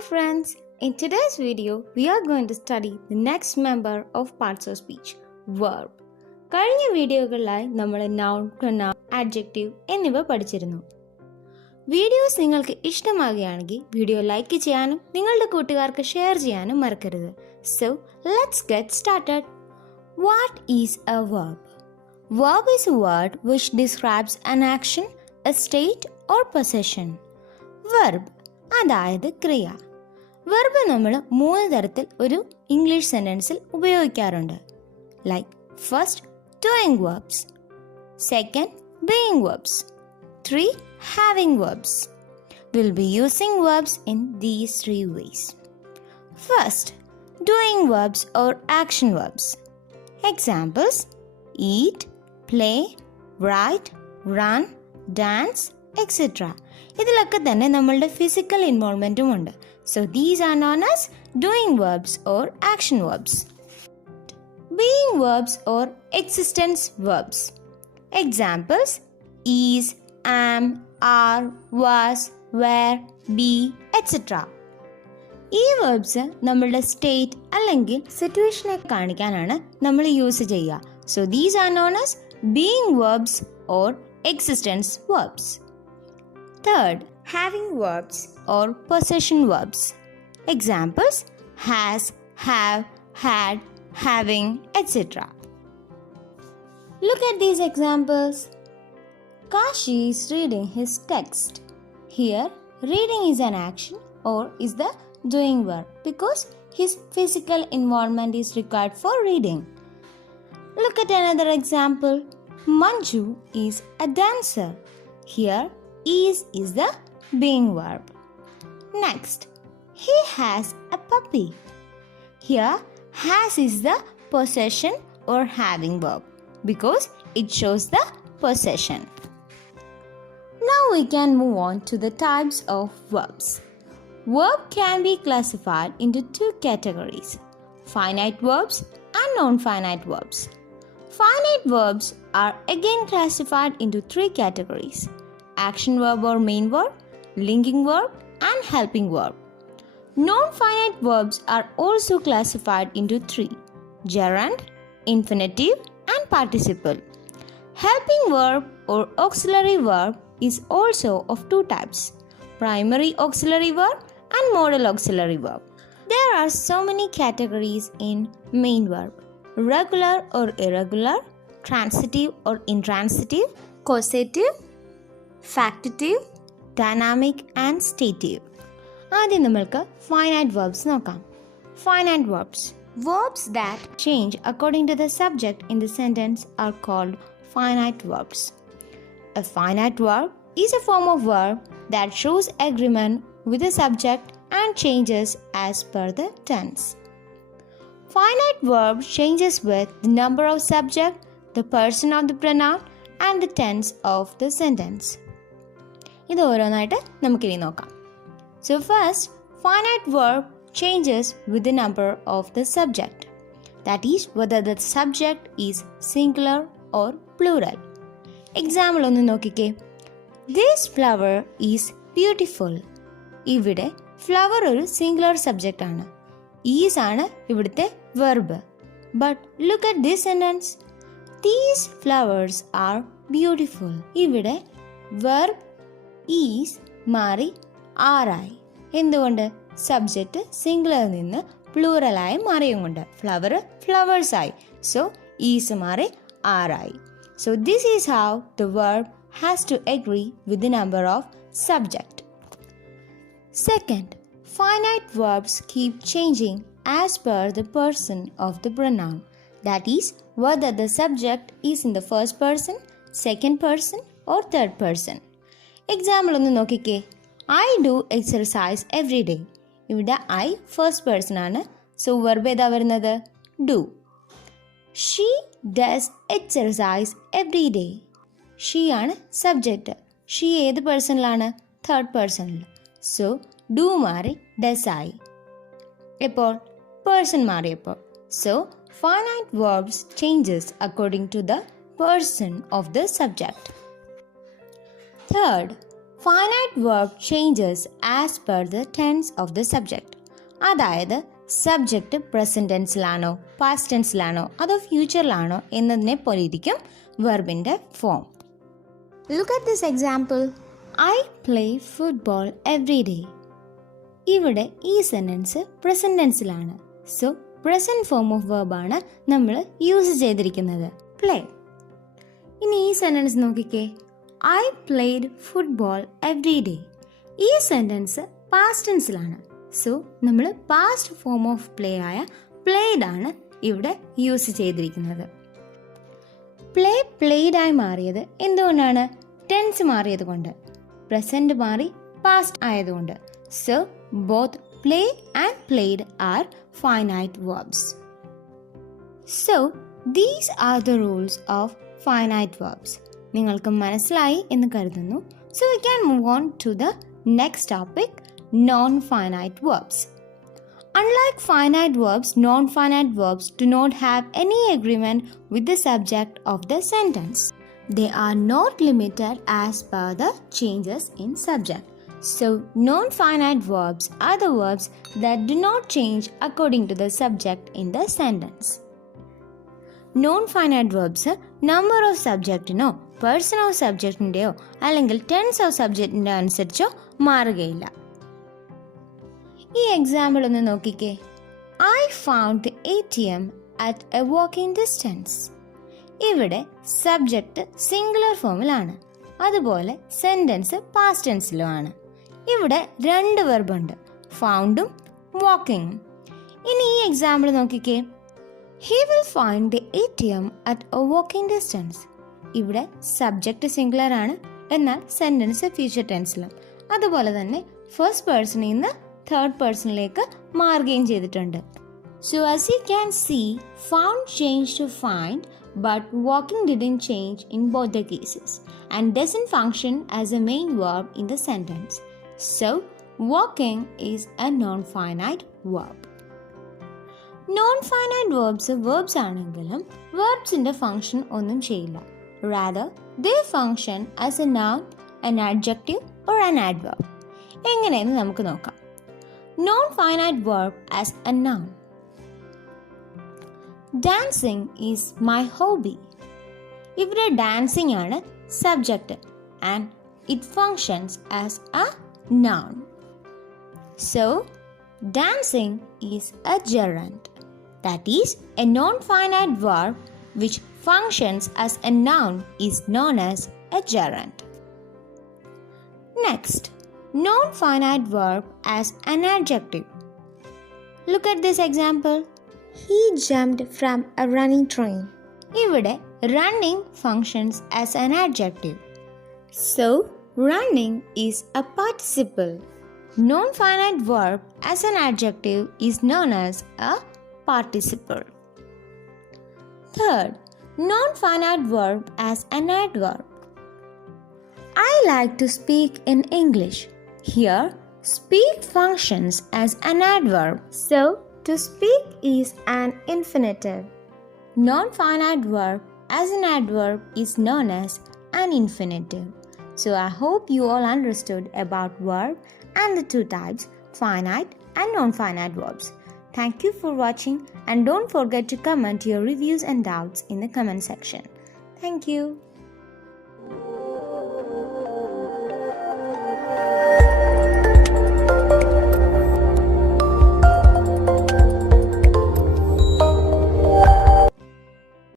Hi friends, in today's video we are going to study the next member of parts of speech, verb. കഴിഞ്ഞ വീഡിയോകളിലായി നമ്മൾ noun, pronoun, adjective എന്നിവ പഠിച്ചിരുന്നു. വീഡിയോസ് നിങ്ങൾക്ക് ഇഷ്ടമാകുകയാണെങ്കിൽ വീഡിയോ ലൈക്ക് ചെയ്യാനും നിങ്ങളുടെ കൂട്ടുകാർക്ക് ഷെയർ ചെയ്യാനും മറക്കരുത്. So, let's get started. What is a verb? Verb is a word which describes an action, a state or possession. Verb അതായത് ക്രിയ. വെർബ് നമ്മൾ 3 തരത്തിൽ ഒരു ഇംഗ്ലീഷ് സെന്റൻസിൽ ഉപയോഗിക്കാറുണ്ട്. Like first doing verbs, second being verbs, 3 having verbs. We'll be using verbs in these 3 ways. First, doing verbs or action verbs. Examples: eat, play, write, run, dance, etc. ഇതിലൊക്കെ തന്നെ നമ്മളുടെ ഫിസിക്കൽ ഇൻവോൾവ്മെൻറ്റും ഉണ്ട്. So these are known as doing verbs or action verbs. Being verbs or existence verbs. Examples: is, am, are, was, were, be, etc. ഈ വേർബ്സ് നമ്മളുടെ സ്റ്റേറ്റ് അല്ലെങ്കിൽ സിറ്റുവേഷനെ കാണിക്കാനാണ് നമ്മൾ യൂസ് ചെയ്യുക. So these are known as being verbs or existence verbs. Third, having verbs or possession verbs. Examples: has, have, had, having, etc. Look at these examples. Kashi is reading his text. Here, reading is an action or is the doing verb because his physical involvement is required for reading. Look at another example. Manju is a dancer. Here, is the being verb. Next, he has a puppy. Here, has is the possession or having verb because it shows the possession. Now we can move on to the types of verbs. Verb can be classified into 2 categories: finite verbs and non-finite verbs. Finite verbs are again classified into 3 categories: action verb or main verb, linking verb, and helping verb. Non-finite verbs are also classified into 3: gerund, infinitive, and participle. Helping verb or auxiliary verb is also of 2 types: primary auxiliary verb and modal auxiliary verb. There are so many categories in main verb: regular or irregular, transitive or intransitive, causative, factitive, dynamic and stative. ആദ്യം നമ്മൾക്ക് finite verbs നോക്കാം. Finite verbs. Verbs that change according to the subject in the sentence are called finite verbs. A finite verb is a form of verb that shows agreement with the subject and changes as per the tense. Finite verb changes with the number of subject, the person of the pronoun and the tense of the sentence. ഇത് ഓരോന്നായിട്ട് നമുക്കിനി നോക്കാം. So first, finite verb changes with the number of the subject. That is, whether the subject is singular or plural. Example ഒന്ന് നോക്കിക്കേ. This flower is beautiful. ഇവിടെ flower ഒരു singular subject ആണ്. is ആണ് ഇവിടുത്തെ verb. But look at this sentence. These flowers are beautiful. ഇവിടെ verb is മാറി ആറായി. എന്തുകൊണ്ട്? സബ്ജക്റ്റ് സിംഗുലറിൽ നിന്ന് പ്ലൂറലായി മാറിയും കൊണ്ട് ഫ്ലവർ ഫ്ലവേഴ്സ് ആയി. സോ ഈസ് മാറി ആറായി. So this is how the verb has to agree with the number of subject. Second, finite verbs keep changing as per the person of the pronoun. That is, whether the subject is in the first person, second person or third person. Example ഒന്ന് നോക്കിക്കേ. I do exercise every day. ഇവിടെ I first person ആണ്. So verb ഏതാ വരുന്നത്? do. She does exercise every day. She ആണ് subject. She ഏത് പേഴ്സണിലാണ്? തേർഡ് പേഴ്സണിൽ. സോ do മാറി does ആയി. എപ്പോൾ? പേഴ്സൺ മാറിയപ്പോൾ. So finite verbs changes according to the person of the subject. Third, finite verb changes as per the tense of the subject. അതായത് subject present ടെൻസിലാണോ പാസ്റ്റ് ടെൻസിലാണോ അതോ ഫ്യൂച്ചറിലാണോ എന്നതിനെ പോലെ ഇരിക്കും വെർബിൻ്റെ form. Look at this example. I play football every day. ഇവിടെ ഈ സെൻറ്റൻസ് പ്രസന്റ് ടെൻസിലാണ്. സോ പ്രസന്റ് ഫോം ഓഫ് വെർബാണ് നമ്മൾ യൂസ് ചെയ്തിരിക്കുന്നത്, പ്ലേ. ഇനി ഈ സെൻറ്റൻസ് നോക്കിക്കേ. I played football every day. ഈ സെൻറ്റൻസ് പാസ്റ്റ് ടെൻസിലാണ്. സോ നമ്മൾ പാസ്റ്റ് ഫോം ഓഫ് പ്ലേ ആയ പ്ലേഡ് ആണ് ഇവിടെ യൂസ് ചെയ്തിരിക്കുന്നത്. പ്ലേ പ്ലേഡായി മാറിയത് എന്തുകൊണ്ടാണ്? ടെൻസ് മാറിയത് കൊണ്ട്. പ്രസന്റ് മാറി പാസ്റ്റ് ആയതുകൊണ്ട്. So both play and played are finite verbs. So, these are the rules of finite verbs. നിങ്ങൾക്ക് മനസ്സിലായി എന്ന് കരുതുന്നു. So, we can move on to the next topic, non-finite verbs. Unlike finite verbs, non-finite verbs do not have any agreement with the subject of the sentence. They are not limited as per the changes in subject. So, non-finite verbs are the verbs that do not change according to the subject in the sentence. Non-finite verbs number of subjectനോ person of subjectൻ്റെയോ അല്ലെങ്കിൽ tense of subjectൻ്റെ അനുസരിച്ചോ മാറുകയില്ല. ഈ എക്സാമ്പിൾ ഒന്ന് നോക്കിക്കേ. I found the ATM at a walking distance. ഇവിടെ സബ്ജക്റ്റ് സിംഗുലർ ഫോമിലാണ്. അതുപോലെ സെൻറ്റൻസ് പാസ്റ്റ് ടെൻസിലുമാണ്. ഇവിടെ രണ്ട് വെർബുണ്ട്, ഫൗണ്ടും വാക്കിങ്ങും. ഇനി ഈ എക്സാമ്പിൾ നോക്കിക്കേ. He will find the ATM at A walking distance. ഇവിടെ സബ്ജക്റ്റ് സിംഗുലർ ആണ്, എന്നാൽ സെൻറ്റൻസ് ഫ്യൂച്ചർ ടെൻസിലും. അതുപോലെ തന്നെ ഫസ്റ്റ് പേഴ്സണിൽ നിന്ന് തേർഡ് പേഴ്സണിലേക്ക് മാറുകയും ചെയ്തിട്ടുണ്ട്. So as you can see, found change to find, but walking didn't change in both the cases and doesn't function as a main verb in the sentence. So, walking is a non-finite verb. Non-finite verbs ആണെങ്കിലും verbsന്റെ function ഒന്നും ചെയ്യില്ല. Rather, they function as a noun, an adjective or an adverb. എങ്ങനെയെന്ന് നമുക്ക് നോക്കാം. Non-finite verb as a noun. Dancing is my hobby. ഇവിടെ dancing ആണ് subject and it functions as a noun. So, dancing is a gerund. That is, a non-finite verb which functions as a noun is known as a gerund. Next, non-finite verb as an adjective. Look at this example. He jumped from a running train. ഇവിടെ running functions as an adjective. So, running is a participle. Non-finite verb as an adjective is known as a participle. Third, non-finite verb as an adverb. I like to speak in English. Here, speak functions as an adverb. So, to speak is an infinitive. Non-finite verb as an adverb is known as an infinitive. So I hope you all understood about verb and the two types, finite and non-finite verbs. Thank you for watching and don't forget to comment your reviews and doubts in the comment section. Thank you.